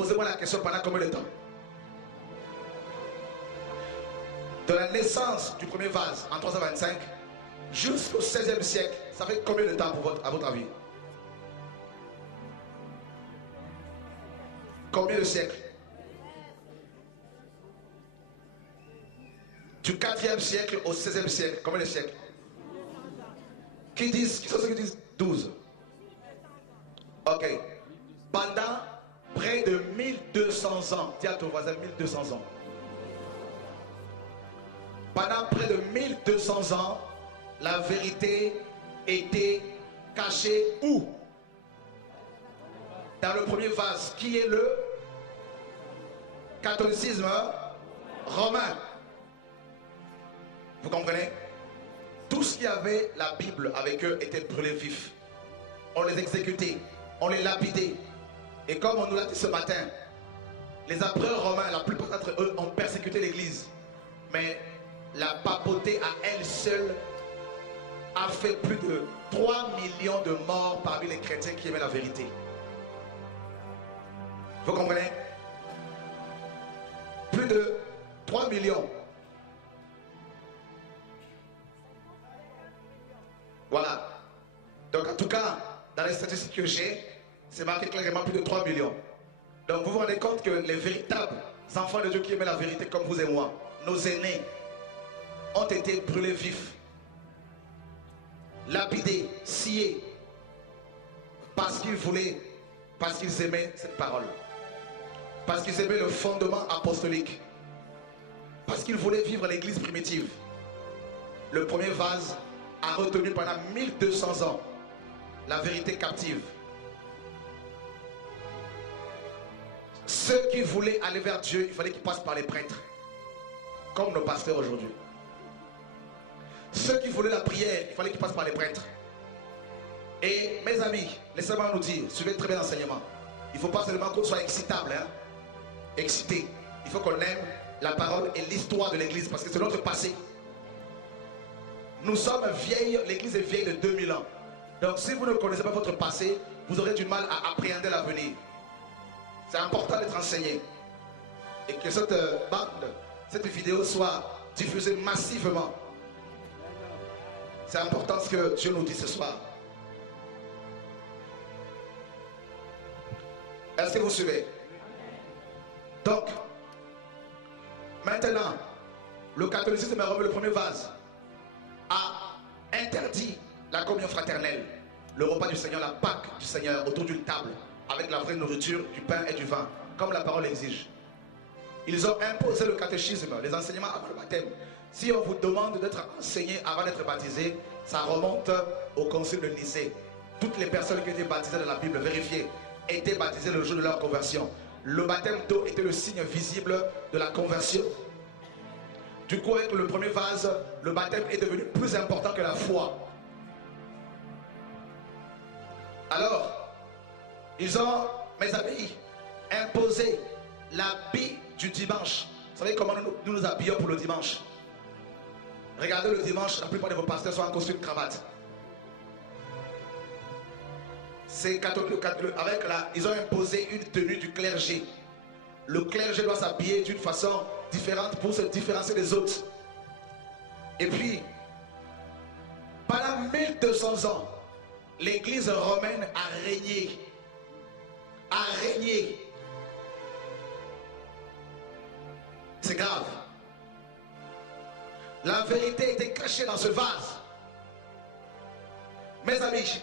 posez-moi la question pendant combien de temps? De la naissance du premier vase en 325 jusqu'au 16e siècle, ça fait combien de temps à votre avis? Combien de siècles? Du 4e siècle au 16e siècle, combien de siècles? Qui sont ceux qui disent 12? Ok. Pendant près de 1200 ans, dis à ton voisin 1200 ans. Pendant près de 1200 ans, la vérité était cachée où? Dans le premier vase, qui est le catholicisme romain. Vous comprenez? Tout ce qui avait la Bible avec eux était brûlé vif. On les exécutait, on les lapidait. Et comme on nous l'a dit ce matin, les empereurs romains, la plupart d'entre eux, ont persécuté l'Église. Mais la papauté à elle seule a fait plus de 3 millions de morts parmi les chrétiens qui aimaient la vérité. Vous comprenez? Plus de 3 millions. Voilà. Donc en tout cas, dans les statistiques que j'ai, c'est marqué clairement plus de 3 millions. Donc vous vous rendez compte que les véritables enfants de Dieu qui aimaient la vérité comme vous et moi, nos aînés, ont été brûlés vifs, lapidés, sciés, parce qu'ils voulaient, parce qu'ils aimaient cette parole, parce qu'ils aimaient le fondement apostolique, parce qu'ils voulaient vivre l'église primitive. Le premier vase a retenu pendant 1200 ans la vérité captive. Ceux qui voulaient aller vers Dieu, il fallait qu'ils passent par les prêtres, comme nos pasteurs aujourd'hui. Ceux qui voulaient la prière, il fallait qu'ils passent par les prêtres. Et mes amis, laissez-moi nous dire, suivez très bien l'enseignement. Il ne faut pas seulement qu'on soit excitable, hein? Excité. Il faut qu'on aime la parole et l'histoire de l'église, parce que c'est notre passé. Nous sommes vieilles, l'église est vieille de 2000 ans. Donc si vous ne connaissez pas votre passé, vous aurez du mal à appréhender l'avenir. C'est important d'être enseigné. Et que cette vidéo soit diffusée massivement. C'est important ce que Dieu nous dit ce soir. Est-ce que vous suivez? Donc, maintenant, le catholicisme romain, le premier vase, a interdit la communion fraternelle, le repas du Seigneur, la Pâque du Seigneur autour d'une table, avec la vraie nourriture, du pain et du vin, comme la parole exige. Ils ont imposé le catéchisme, les enseignements avant le baptême. Si on vous demande d'être enseigné avant d'être baptisé, ça remonte au concile de Nicée. Toutes les personnes qui étaient baptisées dans la Bible, vérifiées, étaient baptisées le jour de leur conversion. Le baptême d'eau était le signe visible de la conversion. Du coup, avec le premier vase, le baptême est devenu plus important que la foi. Alors, ils ont, mes amis, imposé l'habit du dimanche. Vous savez comment nous nous habillons pour le dimanche? Regardez le dimanche, la plupart de vos pasteurs sont en costume cravate. C'est ils ont imposé une tenue du clergé. Le clergé doit s'habiller d'une façon différente pour se différencier des autres. Et puis, pendant 1200 ans, l'église romaine a régné. A régné. C'est grave. La vérité était cachée dans ce vase. Mes amis,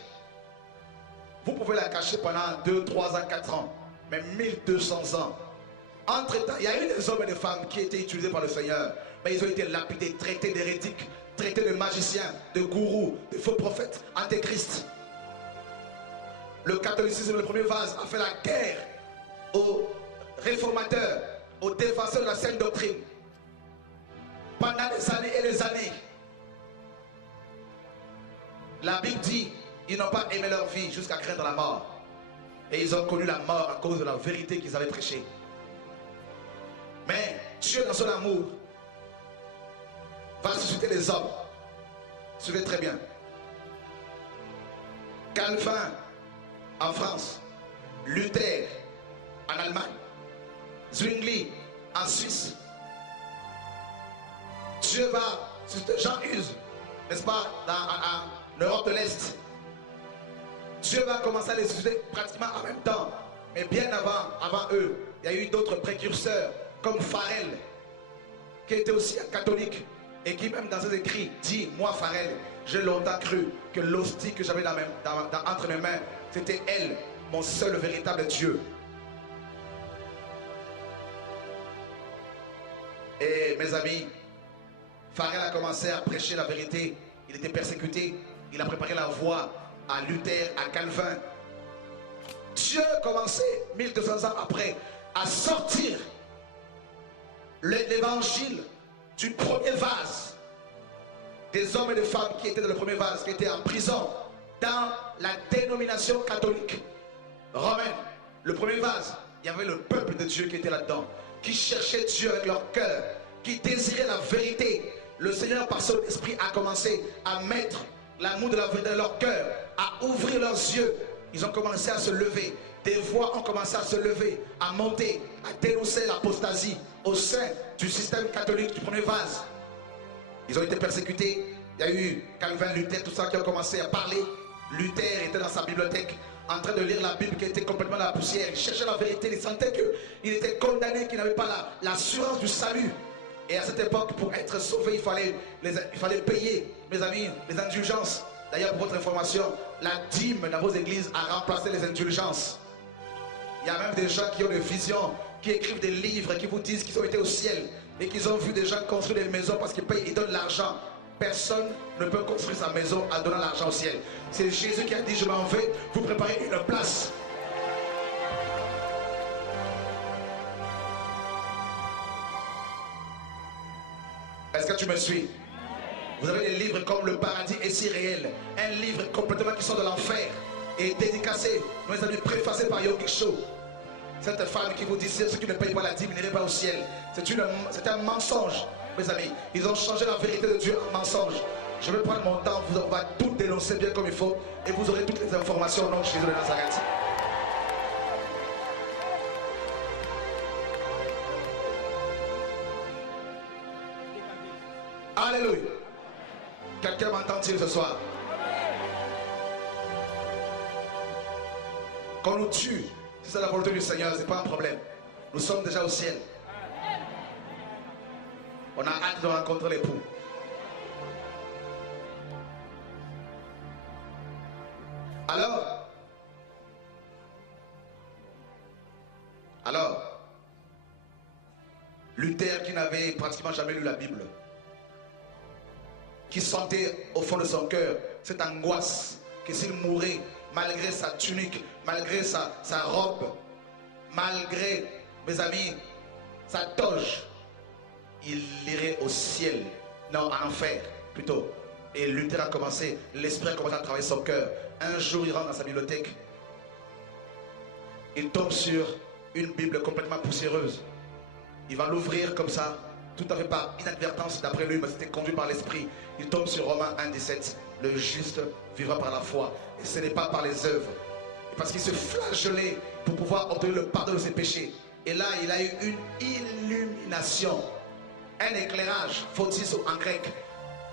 vous pouvez la cacher pendant 2, 3 ans, 4 ans, mais 1200 ans. Entre-temps, il y a eu des hommes et des femmes qui étaient utilisés par le Seigneur, mais ils ont été lapidés, traités d'hérétiques, traités de magiciens, de gourous, de faux prophètes, antéchrist. Le catholicisme, le premier vase, a fait la guerre aux réformateurs, aux défenseurs de la saine doctrine. Pendant des années et des années, la Bible dit, ils n'ont pas aimé leur vie jusqu'à craindre la mort. Et ils ont connu la mort à cause de la vérité qu'ils avaient prêchée. Mais Dieu, dans son amour, va susciter des hommes. Suivez très bien. Calvin en France, Luther en Allemagne, Zwingli en Suisse. Dieu va, Jean Hus, n'est-ce pas, en Europe de l'Est. Dieu va commencer à les utiliser pratiquement en même temps. Mais bien avant eux, il y a eu d'autres précurseurs comme Farel, qui était aussi un catholique et qui même dans ses écrits dit, moi Farel, j'ai longtemps cru que l'hostie que j'avais entre mes mains, c'était elle, mon seul véritable Dieu. Et mes amis, Farel a commencé à prêcher la vérité. Il était persécuté. Il a préparé la voie à Luther, à Calvin. Dieu commençait 1200 ans après à sortir l'évangile du premier vase, des hommes et des femmes qui étaient dans le premier vase, qui étaient en prison dans la dénomination catholique romaine. Le premier vase, il y avait le peuple de Dieu qui était là-dedans, qui cherchait Dieu avec leur cœur, qui désirait la vérité. Le Seigneur par son esprit a commencé à mettre l'amour de la vérité dans leur cœur, à ouvrir leurs yeux. Ils ont commencé à se lever. Des voix ont commencé à se lever, à monter, à dénoncer l'apostasie au sein du système catholique du premier vase. Ils ont été persécutés. Il y a eu Calvin, Luther, tout ça qui ont commencé à parler. Luther était dans sa bibliothèque en train de lire la Bible qui était complètement dans la poussière. Il cherchait la vérité. Il sentait qu'il était condamné, qu'il n'avait pas l'assurance du salut. Et à cette époque, pour être sauvé, il fallait payer, mes amis, les indulgences. D'ailleurs, pour votre information, la dîme dans vos églises a remplacé les indulgences. Il y a même des gens qui ont des visions, qui écrivent des livres, qui vous disent qu'ils ont été au ciel et qu'ils ont vu des gens construire des maisons parce qu'ils payent, ils donnent l'argent. Personne ne peut construire sa maison en donnant l'argent au ciel. C'est Jésus qui a dit, je m'en vais vous préparer une place. Est-ce que tu me suis? Vous avez des livres comme Le paradis est si réel, un livre complètement qui sort de l'enfer et dédicacé, mes amis, préfacé par Yogi Cho. Cette femme qui vous dit, ceux qui ne payent pas la dîme n'iraient pas au ciel. C'est un mensonge, mes amis. Ils ont changé la vérité de Dieu en mensonge. Je vais prendre mon temps, on va tout dénoncer bien comme il faut et vous aurez toutes les informations au nom de Jésus de Nazareth. Alléluia. Quelqu'un m'entend-il ce soir? Qu'on nous tue, si c'est la volonté du Seigneur, ce n'est pas un problème. Nous sommes déjà au ciel. On a hâte de rencontrer l'époux. Alors, Luther qui n'avait pratiquement jamais lu la Bible, qui sentait au fond de son cœur cette angoisse que s'il mourait, malgré sa tunique, malgré sa robe, malgré, mes amis, sa toge, il irait au ciel, non, en enfer plutôt. Et Luther a commencé, l'esprit a commencé à travailler son cœur. Un jour, il rentre dans sa bibliothèque, il tombe sur une Bible complètement poussiéreuse. Il va l'ouvrir comme ça, tout à fait par inadvertance d'après lui, mais c'était conduit par l'esprit. Il tombe sur Romains 1,17. Le juste vivra par la foi. Et ce n'est pas par les œuvres. Et parce qu'il se flagellait pour pouvoir obtenir le pardon de ses péchés. Et là, il a eu une illumination. Un éclairage, photis en grec.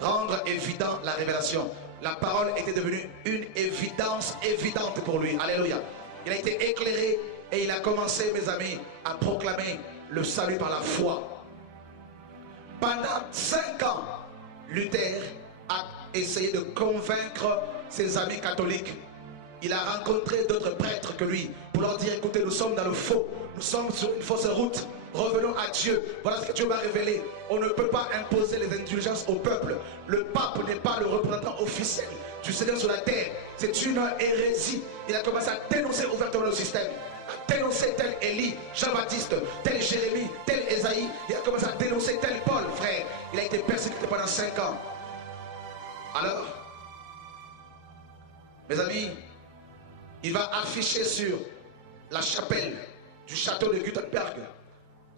Rendre évident la révélation. La parole était devenue une évidence évidente pour lui. Alléluia. Il a été éclairé et il a commencé, mes amis, à proclamer le salut par la foi. Pendant 5 ans, Luther a essayé de convaincre ses amis catholiques. Il a rencontré d'autres prêtres que lui pour leur dire, écoutez, nous sommes dans le faux, nous sommes sur une fausse route, revenons à Dieu, voilà ce que Dieu m'a révélé. On ne peut pas imposer les indulgences au peuple. Le pape n'est pas le représentant officiel du Seigneur sur la terre. C'est une hérésie. Il a commencé à dénoncer ouvertement le système, à dénoncer tel Élie, Jean-Baptiste, tel Jérémie, tel Ésaïe. Il a commencé à dénoncer tel Paul, frère. Il a été persécuté pendant 5 ans. Alors, mes amis, il va afficher sur la chapelle du château de Gutenberg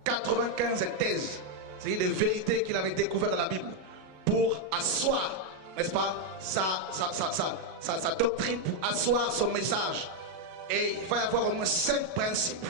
95 thèses, c'est-à-dire des vérités qu'il avait découvertes dans la Bible pour asseoir, n'est-ce pas, sa doctrine, pour asseoir son message. Et il va y avoir au moins 5 principes.